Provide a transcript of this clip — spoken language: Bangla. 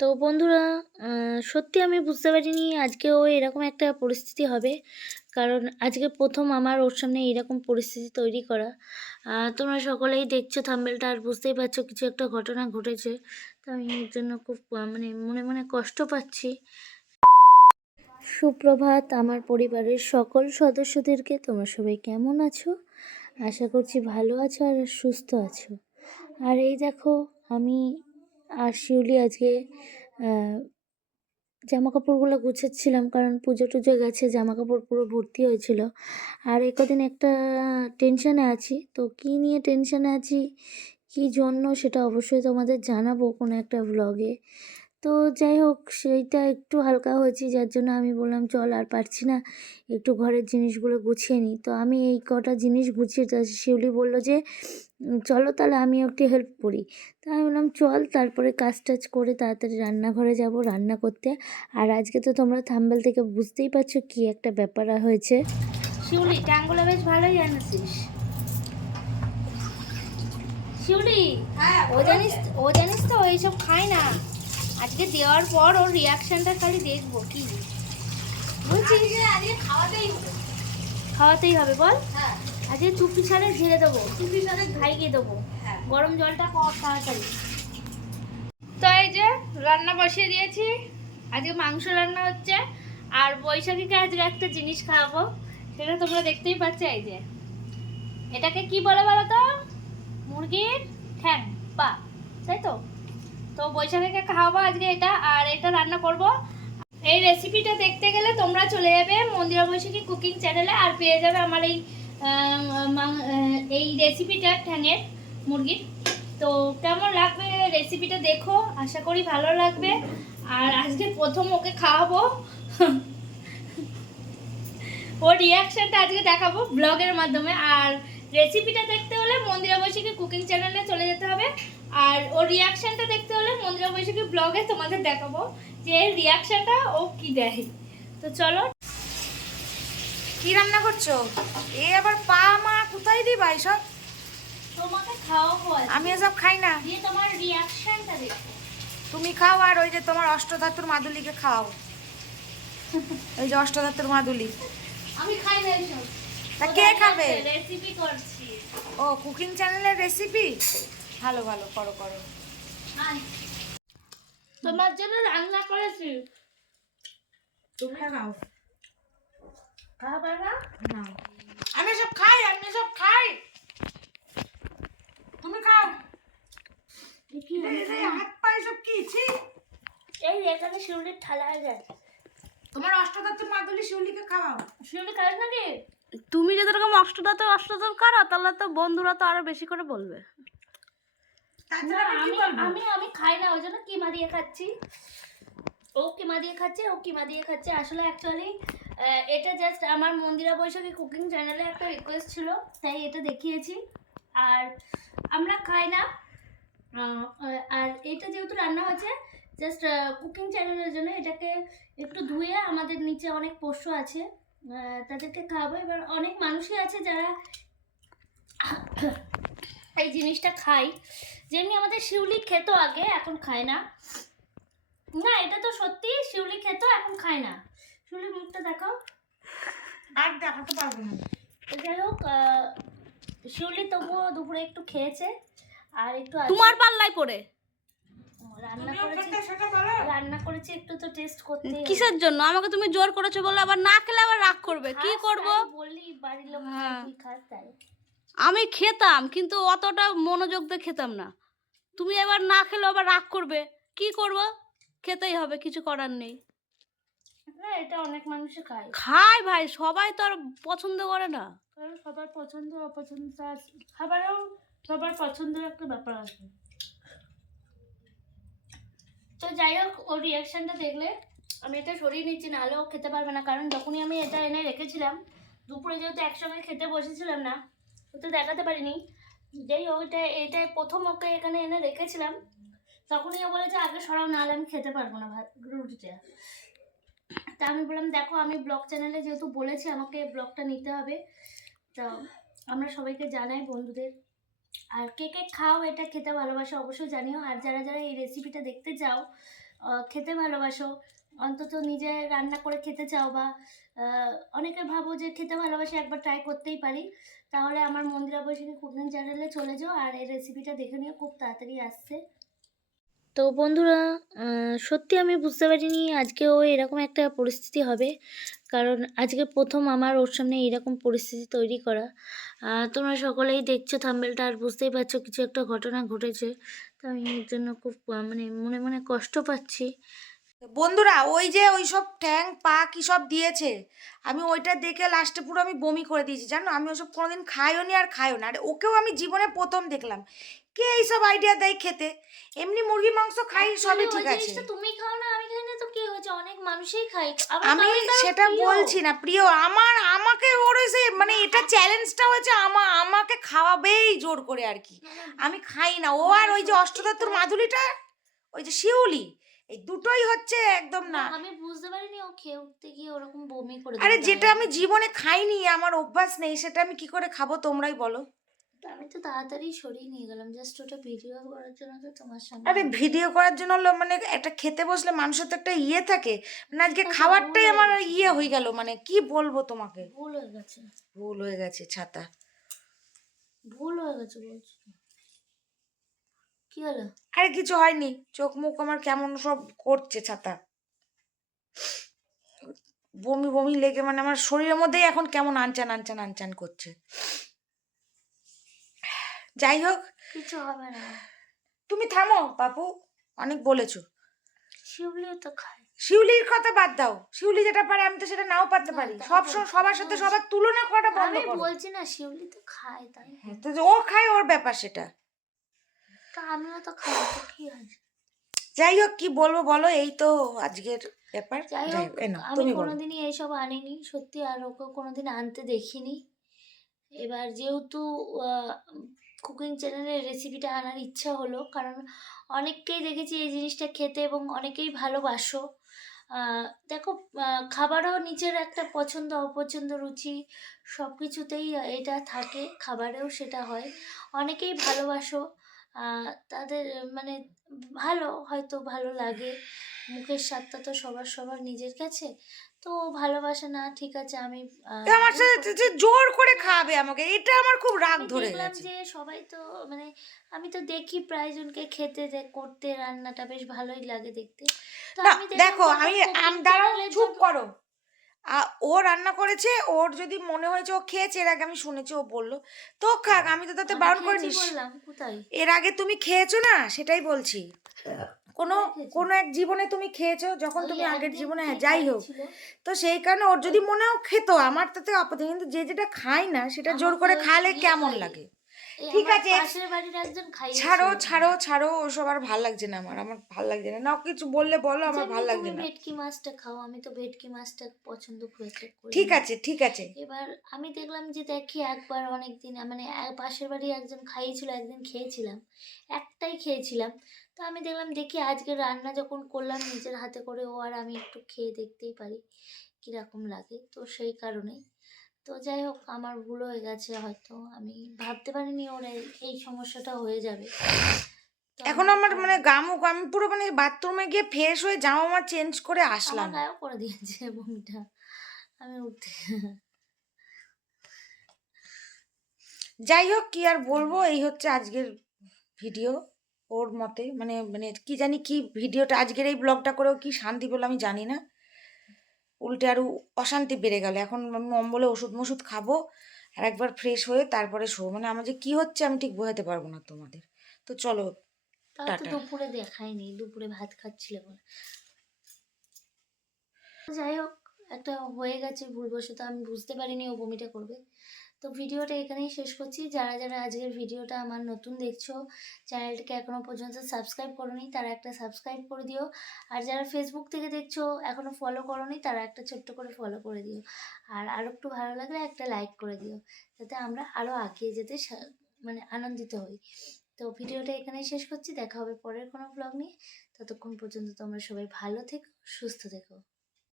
তো বন্ধুরা সত্যি আমি বুঝতে পারিনি আজকেও এরকম একটা পরিস্থিতি হবে। কারণ আজকে প্রথম আমার ওর সামনে এরকম পরিস্থিতি তৈরি করা। তোমরা সকলেই দেখছ, থাম্বেলটা আর বুঝতেই পারছ কিছু একটা ঘটনা ঘটেছে। তো আমি এর জন্য খুব মানে মনে মনে কষ্ট পাচ্ছি। সুপ্রভাত, আমার পরিবারের সকল সদস্যদেরকে তোমরা সবাই কেমন আছো? আশা করছি ভালো আছো আর সুস্থ আছো। আর এই দেখো, আমি আর শিউলি আজকে জামা কাপড়গুলো গুছাচ্ছিলাম কারণ পুজো টুজো গেছে জামা কাপড় পুরো ভর্তি হয়েছিল। আর একদিন কদিন একটা টেনশানে আছি। তো কি নিয়ে টেনশানে আছি, কি জন্য সেটা অবশ্যই তোমাদের জানাব কোনো একটা ব্লগে তো যাই হোক সেইটা একটু হালকা হয়েছি যার জন্য আমি বললাম চল আর পারছি না একটু ঘরের জিনিসগুলো গুছিয়ে নিই। তো আমি এই কটা জিনিস গুছিয়ে শিউলি বলল যে চলো তাহলে আমি একটু হেল্প করি। তা আমি বললাম চল তারপরে কাজ টাজ করে তাড়াতাড়ি রান্নাঘরে যাব রান্না করতে। আর আজকে তো তোমরা থাম্বেল থেকে বুঝতেই পারছ কি একটা ব্যাপার হয়েছে। শিউলি ট্যাঙ্গুলো বেশ ভালোই জানিস শিউলি ও জানিস ও জানিস তো এইসব খায় না। আজকে দেওয়ার পর ওর রিয়াকশনটা খালি দেখব কি? বুঝছিস খাওয়াতেই হবে। খাওয়াতেই হবে বল। হ্যাঁ। আজকে চুপি ছাড়ে ঝেড়ে দেবো চুপি ছাড়ে খাইয়ে দেবো। হ্যাঁ। গরম জলটা কর তাড়াতাড়ি। তো এই যে রান্না বসিয়ে দিয়েছি। আজকে মাংস রান্না হচ্ছে আর বৈশাখীকে আজকে একটা জিনিস খাওয়াবো সেটা তোমরা দেখতেই পাচ্ছ এই যে। এটাকে কি বলে বলো তো? মুরগির ঠ্যাং পা তাই তো? তো বৈশাখীকে খাওয়াবো আজকে এটা, আর এটা রান্না করব। এই রেসিপিটা দেখতে গেলে তোমরা চলে যাবে মন্দিরা বৈশাখী কুকিং চ্যানেলে আর পেয়ে যাবে আমার এই এই রেসিপিটা ঠ্যাঙের মুরগির। তো কেমন লাগবে রেসিপিটা দেখো, আশা করি ভালো লাগবে। আর আজকে প্রথম ওকে খাওয়াবো। ওর রিয়াকশানটা আজকে দেখাবো ব্লগের মাধ্যমে। আর রেসিপিটা দেখতে হলে মন্দিরা বৈশাখী কুকিং চ্যানেলে চলে যেতে হবে। আর ওর রিয়াকশনটা দেখতে হলে মন্দিরা বৈশাখী ব্লগে তোমাদের দেখাবো যে রিয়াকশনটা ও কি দেয়। তো চলো। কি রান্না করছ? এ আবার পা মা কোথায় দিবা এইসব তোমাকে খাওয়াবো। আমি এসব খাই না। দিয়ে তোমার রিয়াকশনটা দেখো। তুমি খাও আর ওই যে তোমার অষ্টধাতুর মাদুলিকে খাও। ওই যে অষ্টধাতুর মাদুলি। আমি খাই না এইসব। তা কে খাবে? রেসিপি করছি। ও কুকিং চ্যানেলের রেসিপি ভালো ভালো করো করো। তোমার জন্য রান্না করেছি। তুমি খাও। খাবার না। আমি সব খাই আমি সব খাই। তুমি খাও। হাত পায়ে সব কি? এই এখানে শিউলির ঠালা হয়ে গেছে। তোমার অষ্টধাতুর মাদুলি শিউলিকে খাওয়াও। শিউলি খাস নাকি? তুমি যদি এরকম অষ্টদাতে অষ্টদাত করো তাহলে তো বন্ধুরা তো আরও বেশি করে বলবে। আমি আমি খাই না ওই জন্য কিমা দিয়ে খাচ্ছি? ও কিমা দিয়ে খাচ্ছে? ও কিমা দিয়ে খাচ্ছে? আসলে অ্যাকচুয়ালি এটা জাস্ট আমার মন্দিরা বৈশাখী কুকিং চ্যানেলে একটা রিকোয়েস্ট ছিল তাই এটা দেখিয়েছি। আর আমরা খাই না। আর এটা যেহেতু রান্না হয়েছে জাস্ট কুকিং চ্যানেলের জন্য এটাকে একটু ধুয়ে আমাদের নিচে অনেক পোষ্য আছে তাদেরকে খাওয়াবো। এবার অনেক মানুষই আছে যারা এই জিনিসটা খাই যেমনি আমাদের শিউলি খেত আগে এখন খায় না। না এটা তো সত্যি শিউলি খেত এখন খায় না। শিউলি মুখটা দেখাও। আর দেখাতে পারব না। যাই হোক শিউলি তবুও দুপুরে একটু খেয়েছে আর একটু। তোমার পাল্লাই পড়ে। রান্না করেছি। খেতে সেটা বলো। রান্না করেছি একটু তো টেস্ট করতে কিসের জন্য? আমাকে তুমি জোর করেছ বলে আবার না খেলে আবার রাগ করবে। কি করব? বললি বাড়ির লোক হ্যাঁ। খাস তাই। আমি খেতাম কিন্তু অতটা মনোযোগ দিয়ে খেতাম না। তুমি এবার না খেলে আবার রাগ করবে। কি করব? খেতেই হবে কিছু করার নেই। না এটা অনেক মানুষই খায়। খায় ভাই সবাই তো আর পছন্দ করে না। কারণ সবার পছন্দ অপছন্দ খাবারেও সবার পছন্দের একটা ব্যাপার আছে। তো যাই হোক ওর রিয়াকশনটা দেখলে আমি এটা সরিয়ে নিচ্ছি না হলেও খেতে পারবে না। কারণ যখনই আমি এটা এনে রেখেছিলাম দুপুরে যেহেতু একসঙ্গে খেতে বসেছিলাম না তো দেখাতে পারিনি। যেই ওইটা এটা প্রথম ওকে এখানে এনে রেখেছিলাম তখনই ও বলেছে, আগে সরাও, নাহলে আমি খেতে পারব না ভাত, রুটিটা। তা আমি বললাম, দেখো, আমি ব্লগ চ্যানেলে যেহেতু বলেছি, আমাকে ব্লগটা নিতে হবে। তো আমরা সবাইকে জানাই বন্ধুদের। আর কে কে খাও, এটা খেতে ভালোবাসো, অবশ্যই জানিও। আর যারা যারা এই রেসিপিটা দেখতে চাও খেতে ভালোবাসো, অন্তত নিজে রান্না করে খেতে চাও বা অনেকে ভাবো যে খেতে ভালোবাসি, একবার ট্রাই করতেই পারি। তাহলে আমার মন্দিরা বৈশাখী কুকিং চ্যানেলে চলে যাও আর এই রেসিপিটা দেখে নিও, খুব তাড়াতাড়ি আসছে। তো বন্ধুরা সত্যি আমি বুঝতে পারিনি আজকেও এরকম একটা পরিস্থিতি হবে, কারণ আজকে প্রথম আমার ওর সামনে এরকম পরিস্থিতি তৈরি করা। তোমরা সকলেই দেখছ থাম্বেলটা আর বুঝতেই পারছ কিছু একটা ঘটনা ঘটেছে, তো আমি এর জন্য খুব মানে মনে মনে কষ্ট পাচ্ছি। বন্ধুরা ওই যে ওই সব ট্যাং পা কি সব দিয়েছে? আমি ওইটা দেখে লাস্টে পুরো আমি বমি করে দিয়েছি। জানো আমি ওসব কোনোদিন খাইও নি আর খাইও না। আর ওকেও আমি জীবনে প্রথম দেখলাম। কে এইসব আইডিয়া দেয় খেতে? এমনি মুরগি মাংস খাই সবই ঠিক আছে। তুমি খাও না আমি খাই না তো কি হয়েছে? অনেক মানুষই খাই আমি সেটা বলছি না প্রিয়। আমার আমাকে ওর এসে মানে এটা চ্যালেঞ্জটা হয়েছে আমা আমাকে খাওয়াবেই জোর করে আর কি। আমি খাই না। ও আর ওই যে অষ্টদত্তর মাধুরীটা ওই যে শিউলি এই দুটোই হচ্ছে একদম না। আমি বুঝতে পারিনি ও খেয়ে উঠতে গিয়ে ওরকম বমি করে আরে যেটা আমি জীবনে খাইনি আমার অভ্যাস নেই সেটা আমি কি করে খাব তোমরাই বলো। আমি তো তাড়াতাড়ি সরিয়ে নিয়ে গেলাম জাস্ট ওটা ভিডিও করার জন্য তো তোমার সামনে আরে ভিডিও করার জন্য হলো মানে একটা খেতে বসলে মানুষের তো একটা ইয়ে থাকে মানে আজকে খাবারটাই আমার ইয়ে হয়ে গেল মানে কি বলব তোমাকে? ভুল হয়ে গেছে। ভুল হয়ে গেছে ছাতা। ভুল হয়ে গেছে বলছি। কি হলো? আরে কিছু হয়নি। চোখ মুখ আমার কেমন সব করছে ছাতা। বমি বমি লেগে মানে আমার শরীরের মধ্যেই এখন কেমন আনচান আনচান আনচান করছে। যাই হোক কিছু হবে না। তুমি থামো বাপু অনেক বলেছ। শিউলি তো খায়। শিউলির কথা বাদ দাও। শিউলি যেটা পারে আমি তো সেটা নাও পারতে পারি। সব সময় সবার সাথে সবার তুলনা করাটা বন্ধ করো। আমি বলছি না শিউলি তো খায় তাই। হ্যাঁ, তো ও খায় ওর ব্যাপার সেটা। তা আমিও তো খাই তো কি হয়েছে যাই হোক কি বলব বলো? এই তো আজকের ব্যাপার। যাই হোক আমি কোনোদিনই এইসব আনিনি সত্যি আর ওকে কোনোদিন আনতে দেখিনি। এবার যেহেতু কুকিং চ্যানেলের রেসিপিটা আনার ইচ্ছা হলো কারণ অনেককেই দেখেছি এই জিনিসটা খেতে এবং অনেকেই ভালোবাসো। দেখো খাবারও নিজের একটা পছন্দ অপছন্দ রুচি সব কিছুতেই এটা থাকে খাবারেও সেটা হয়। অনেকেই ভালোবাসো তাদের মানে ভালো হয়তো ভালো লাগে। মুখের স্বাদটা তো সবার সবার নিজের কাছে। তো ভালোবাসে না ঠিক আছে আমি আমার সাথে যে জোর করে খাওয়াবে আমাকে এটা আমার খুব রাগ ধরে গেছে। যে সবাই তো মানে আমি তো দেখি প্রায় জনকে খেতে করতে রান্নাটা বেশ ভালোই লাগে দেখতে। দেখো আমি দাঁড়াও চুপ করো। ও রান্না করেছে ওর যদি মনে হয়েছে ও খেয়েছে এর আগে আমি শুনেছি ও বলল তো খাক আমি তো তাতে বারণ করে খেয়েছি নিস এর আগে তুমি খেয়েছো না? সেটাই বলছি। কোনো কোনো এক জীবনে তুমি খেয়েছো যখন তুমি আগের জীবনে হ্যাঁ, যাই হোক। তো সেই কারণে ওর যদি মনে মনেও খেতো আমার তাতে আপত্তি কিন্তু যে যেটা খায় না সেটা জোর করে খালে ইয়ে কেমন লাগে? ঠিক আছে। পাশের বাড়ির একজন খাইয়েছিল ছাড়ো ছাড়ো ছাড়ো ওসব আর ভালো লাগছে না আমার আমার ভালো লাগছে না। না কিছু বললে বলো আমার ভালো লাগছে না। ভেটকি মাছটা খাও আমি তো ভেটকি মাছটা পছন্দ করি ঠিক আছে ঠিক আছে। এবার আমি দেখলাম যে দেখি একবার অনেক দিন মানে পাশের বাড়ি একজন খাইয়েছিল একদিন খেয়েছিলাম একটাই খেয়েছিলাম। তো আমি দেখলাম দেখি আজকে রান্না যখন করলাম নিজের হাতে করে ও আর আমি একটু খেয়ে দেখতেই পারি কীরকম লাগে। তো সেই কারণেই। তো যাই হোক আমার ভুল হয়ে গেছে হয়তো। আমি ভাবতে পারিনি ওর এই- সমস্যাটা হয়ে যাবে। এখন আমার মানে গামুক আমি পুরো মানে বাথরুমে গিয়ে ফ্রেশ হয়ে জামা মা চেঞ্জ করে আসলাম। আমার গায়েও করে দিয়েছে বমিটা। আমি উঠতে যাই হোক কি আর বলব? এই হচ্ছে আজকের ভিডিও ওর মতে। মানে মানে কি জানি কি ভিডিওটা আজকের এই ব্লগটা করেও কি শান্তি পেল আমি জানি না। উল্টে আরও অশান্তি বেড়ে গেল। এখন আমি অম্বলে ওষুধ মষুধ খাব আর একবার ফ্রেশ হয়ে তারপরে শো মানে আমার যে কী হচ্ছে আমি ঠিক বোঝাতে পারব না তোমাদের। তো চলো টাটা। দুপুরে দেখায়নি দুপুরে ভাত খাচ্ছিলে বলে। যাই হোক একটা হয়ে গেছে ভুলবশত আমি বুঝতে পারিনি ও বমিটা করবে। তো ভিডিওটা এখানেই শেষ করছি। যারা যারা আজকের ভিডিওটা আমার নতুন দেখছ, চ্যানেলটাকে এখনও পর্যন্ত সাবস্ক্রাইব করোনি, তারা একটা সাবস্ক্রাইব করে দিও। আর যারা ফেসবুক থেকে দেখছ এখনও ফলো করোনি, তারা একটা ছোট্ট করে ফলো করে দিও। আর আরও একটু ভালো লাগলে একটা লাইক করে দিও, যাতে আমরা আরও এগিয়ে যেতে মানে আনন্দিত হই। তো ভিডিওটা এখানেই শেষ করছি, দেখা হবে পরের কোনো ব্লগ নিয়ে। ততক্ষণ পর্যন্ত তোমরা সবাই ভালো থেকো, সুস্থ থেকো।